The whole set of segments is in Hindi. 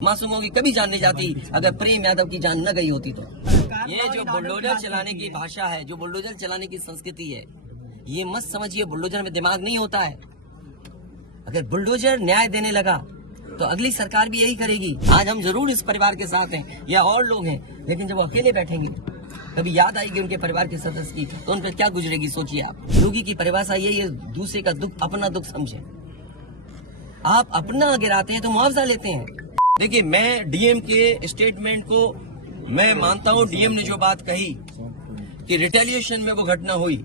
मासूमों की कभी जान नहीं जाती अगर प्रेम यादव की जान न गई होती तो। ये जो बुलडोजर चलाने की भाषा है, जो बुलडोजर चलाने की संस्कृति है, ये मत समझिए बुलडोजर में दिमाग नहीं होता है। अगर बुलडोजर न्याय देने लगा तो अगली सरकार भी यही करेगी। आज हम जरूर इस परिवार के साथ हैं या और लोग हैं, लेकिन जब वो अकेले बैठेंगे कभी याद आएगी उनके परिवार के सदस्य की तो उन पर क्या गुजरेगी सोचिए आप। योगी की परिभाषा यही है, दूसरे का दुख अपना दुख समझे। आप अपना गिराते हैं तो मुआवजा लेते हैं। देखिए, मैं डीएम के स्टेटमेंट को मैं मानता हूं। डीएम ने जो बात कही कि रिटेलिएशन में वो घटना हुई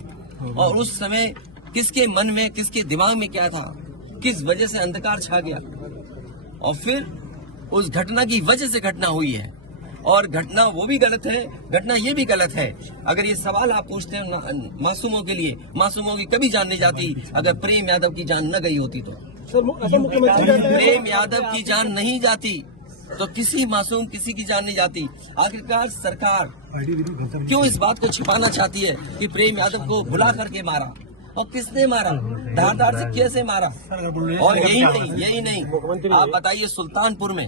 और उस समय किसके मन में, किसके दिमाग में क्या था, किस वजह से अंधकार छा गया और फिर उस घटना की वजह से घटना हुई है। और घटना वो भी गलत है, घटना ये भी गलत है। अगर ये सवाल आप पूछते हैं मासूमों के लिए, मासूमों की कभी जान नहीं जाती अगर प्रेम यादव की जान न गई होती तो। प्रेम यादव की जान नहीं जाती तो किसी मासूम किसी की जान नहीं जाती। आखिरकार सरकार क्यों इस बात को छिपाना चाहती है कि प्रेम यादव को भुला करके मारा, और किसने मारा, धारदार से कैसे मारा। और यही नहीं आप बताइए, सुल्तानपुर में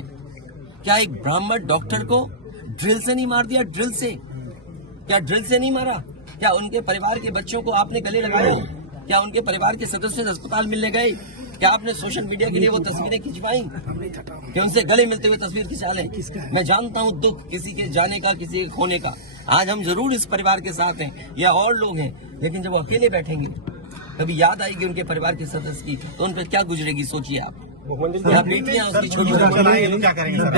क्या एक ब्राह्मण डॉक्टर को ड्रिल से नहीं मार दिया? ड्रिल से क्या ड्रिल से नहीं मारा? क्या उनके परिवार के बच्चों को आपने गले लगाए? क्या उनके परिवार के सदस्य अस्पताल मिलने गए? क्या आपने सोशल मीडिया के लिए वो तस्वीरें खिंचवाई कि उनसे गले मिलते हुए तस्वीर खिंचा लें? मैं जानता हूँ दुख किसी के जाने का, किसी के खोने का। आज हम जरूर इस परिवार के साथ हैं या और लोग हैं, लेकिन जब वो अकेले बैठेंगे कभी याद आएगी उनके परिवार के सदस्य की तो उन पर क्या गुजरेगी सोचिए आप। क्या बेटियां उसकी छोटी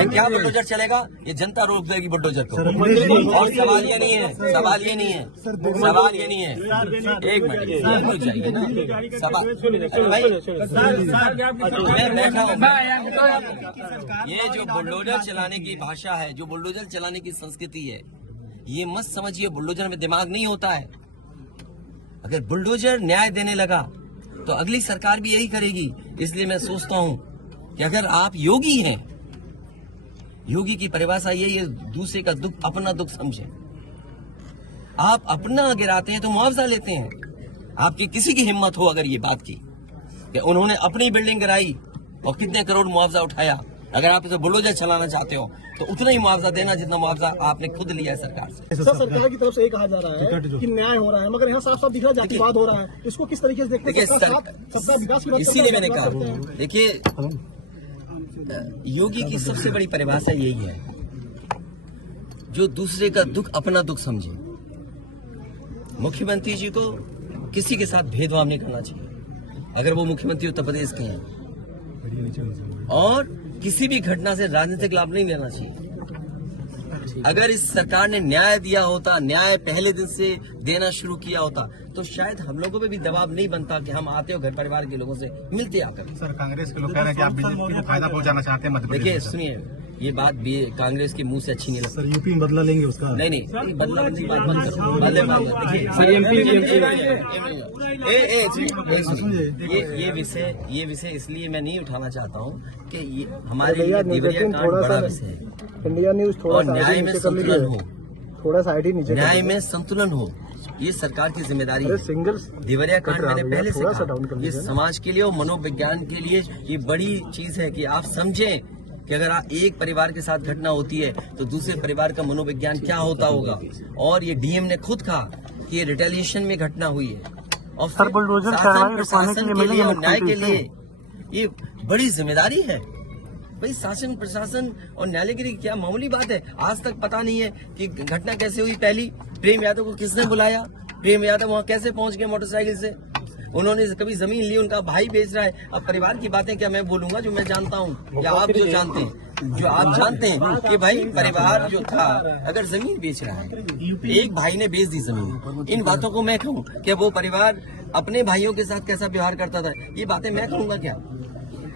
क्या बुलडोजर चलेगा? ये जनता रोक देगी बुलडोजर को। और सवाल ये नहीं है, सवाल ये नहीं है, सवाल ये नहीं है। एक मिनट हो जाइए ना, सवाल मैं बैठा हूँ। ये जो बुलडोजर चलाने की भाषा है, जो बुलडोजर चलाने की संस्कृति है, ये मत समझिए बुलडोजर में दिमाग नहीं होता है। अगर बुलडोजर न्याय देने लगा तो अगली सरकार भी यही करेगी। इसलिए मैं सोचता हूं कि अगर आप योगी हैं, योगी की परिभाषा यही है, दूसरे का दुख अपना दुख समझे। आप अपना गिराते हैं तो मुआवजा लेते हैं। आपकी किसी की हिम्मत हो अगर ये बात की कि उन्होंने अपनी बिल्डिंग गिराई और कितने करोड़ मुआवजा उठाया, अगर आप इसे बुलडोजर चलाना चाहते हो तो उतना ही मुआवजा देना जितना मुआवजा आपने खुद लिया है सरकार से। सरकार की तरफ से ये कहा जा रहा है कि न्याय हो रहा है, मगर यहाँ साफ साफ दिख रहा है जातिवाद हो रहा है। इसको किस तरीके से देखते हैं? सबका विकास की बात, इसीलिए मैंने कहा, देखिए योगी की सबसे बड़ी परिभाषा यही है, जो दूसरे का दुख अपना दुख समझे। मुख्यमंत्री जी को किसी के साथ भेदभाव नहीं करना चाहिए अगर वो मुख्यमंत्री उत्तर प्रदेश के हैं, और किसी भी घटना से राजनीतिक लाभ नहीं लेना चाहिए। अगर इस सरकार ने न्याय दिया होता, न्याय पहले दिन से देना शुरू किया होता, तो शायद हम लोगों पे भी दबाव नहीं बनता कि हम आते हो घर परिवार के लोगों से मिलते आकर। सर, कांग्रेस के लोग कह रहे हैं कि आप बीजेपी को फायदा पहुंचाना चाहते हैं मध्य प्रदेश। देखिए सुनिए, ये बात भी कांग्रेस के मुंह से अच्छी नहीं लगती। सर, यूपी में बदला लेंगे उसका? नहीं बदला की बात मत करो। ये विषय इसलिए मैं नहीं उठाना चाहता हूँ कि ये हमारे लिए देवरिया कांड बड़ा विषय है। इंडिया न्यूज और न्याय में संतुलन हो, थोड़ा सा आईडी नीचे, न्याय में संतुलन हो, ये सरकार की जिम्मेदारी है। देवरिया कांड मैंने पहले से कहा, ये समाज के लिए और मनोविज्ञान के लिए ये बड़ी चीज है कि आप समझें कि अगर आप एक परिवार के साथ घटना होती है तो दूसरे परिवार का मनोविज्ञान क्या होता होगा। और ये डीएम ने खुद कहा कि ये रिटेलिएशन में घटना हुई है, और फिर शासन प्रशासन के लिए और न्याय के लिए ये बड़ी जिम्मेदारी है। भाई शासन प्रशासन और न्यायालय के लिए क्या मामूली बात है? आज तक पता नहीं है कि घटना कैसे हुई। पहली, प्रेम यादव को किसने बुलाया? प्रेम यादव वहाँ कैसे पहुंच गए मोटरसाइकिल से? उन्होंने कभी जमीन ली, उनका भाई बेच रहा है। अब परिवार की बातें क्या मैं बोलूंगा जो मैं जानता हूँ या आप जो जानते हैं, जो आप जानते हैं कि भाई परिवार जो था अगर जमीन बेच रहा है, एक भाई ने बेच दी जमीन, इन बातों को मैं कहूँ कि वो परिवार अपने भाइयों के साथ कैसा व्यवहार करता था, ये बातें मैं कहूँगा क्या?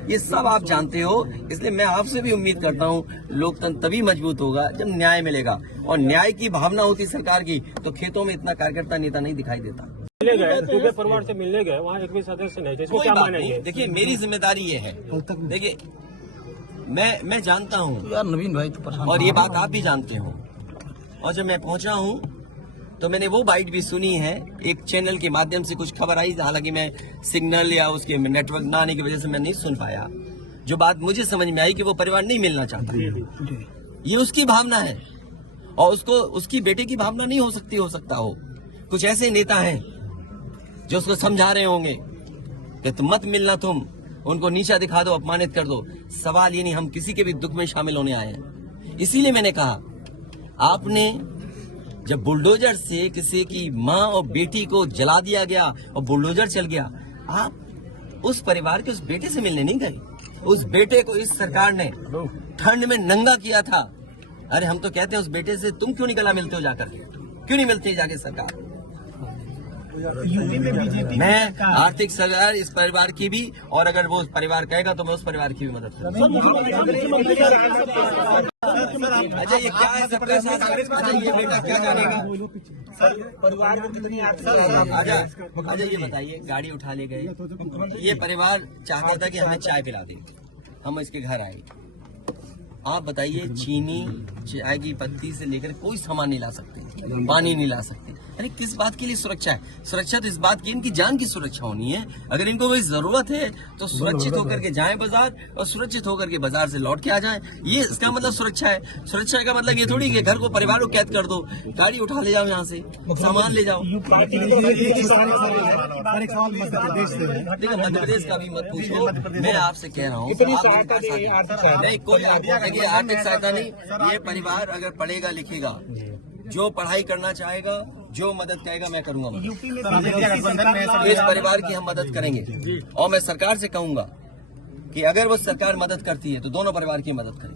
ये सब आप जानते हो। इसलिए मैं आपसे भी उम्मीद करता हूँ लोकतंत्र तभी मजबूत होगा जब न्याय मिलेगा, और न्याय की भावना होती सरकार की तो खेतों में इतना कार्यकर्ता नेता नहीं दिखाई देता। परिवार से मिलने गए, वहाँ एक भी सदस्य नहीं, इसको क्या मानेंगे? देखिए मेरी जिम्मेदारी ये है, देखिए मैं जानता हूँ यार नवीन भाई तो, और ये बात आप भी जानते हो, और जब मैं पहुंचा हूँ तो मैंने वो बाइट भी सुनी है, एक चैनल के माध्यम से कुछ खबर आई, हालांकि मैं सिग्नल या उसके नेटवर्क न आने की वजह से मैं नहीं सुन पाया। जो बात मुझे समझ में आई कि वो परिवार नहीं मिलना चाहता, ये उसकी भावना है और उसको उसकी बेटे की भावना नहीं हो सकता हो। कुछ ऐसे नेता हैं जो उसको समझा रहे होंगे कि तुम मत मिलना, तुम उनको नीचा दिखा दो, अपमानित कर दो। सवाल ये नहीं, हम किसी के भी दुख में शामिल होने आए हैं। इसीलिए मैंने कहा, आपने जब बुलडोजर से किसी की माँ और बेटी को जला दिया गया और बुलडोजर चल गया, आप उस परिवार के उस बेटे से मिलने नहीं गए। उस बेटे को इस सरकार ने ठंड में नंगा किया था। अरे हम तो कहते हैं उस बेटे से तुम क्यों नहीं गला मिलते हो जाकर, क्यों नहीं मिलते जाके सरकार। यूपी में बीजेपी मैं आर्थिक सहायता इस परिवार की भी, और अगर वो परिवार कहेगा तो मैं उस परिवार की भी मदद करूंगा। अच्छा ये क्या है सबका साथ? अच्छा ये बेटा क्या जानेगा? परिवार में कितनी अच्छा ये बताइए, गाड़ी उठा ले गए, ये परिवार चाहता था कि हमें चाय पिला दे, हम इसके घर आए। आप बताइए, चीनी चाय की पत्ती से लेकर कोई सामान नहीं ला सकते, पानी नहीं ला सकते। अरे किस बात के लिए सुरक्षा है? सुरक्षा तो इस बात की, इनकी जान की सुरक्षा होनी है। अगर इनको कोई जरूरत है तो सुरक्षित होकर के जाएं बाजार और सुरक्षित होकर के बाजार से लौट के आ जाएं। ये इसका मतलब सुरक्षा है। सुरक्षा का मतलब ये थोड़ी कि घर को, परिवार को कैद कर दो, गाड़ी उठा ले जाओ, यहाँ से सामान ले जाओ। देखो मध्य प्रदेश का भी मत पूछो, मैं आपसे कह रहा हूँ नहीं, कोई आर्थिक सहायता नहीं। ये परिवार अगर पढ़ेगा लिखेगा, जो पढ़ाई करना चाहेगा, जो मदद कहेगा मैं करूंगा। इस परिवार की हम मदद करेंगे और मैं सरकार से कहूंगा कि अगर वो सरकार मदद करती है तो दोनों परिवार की मदद करें।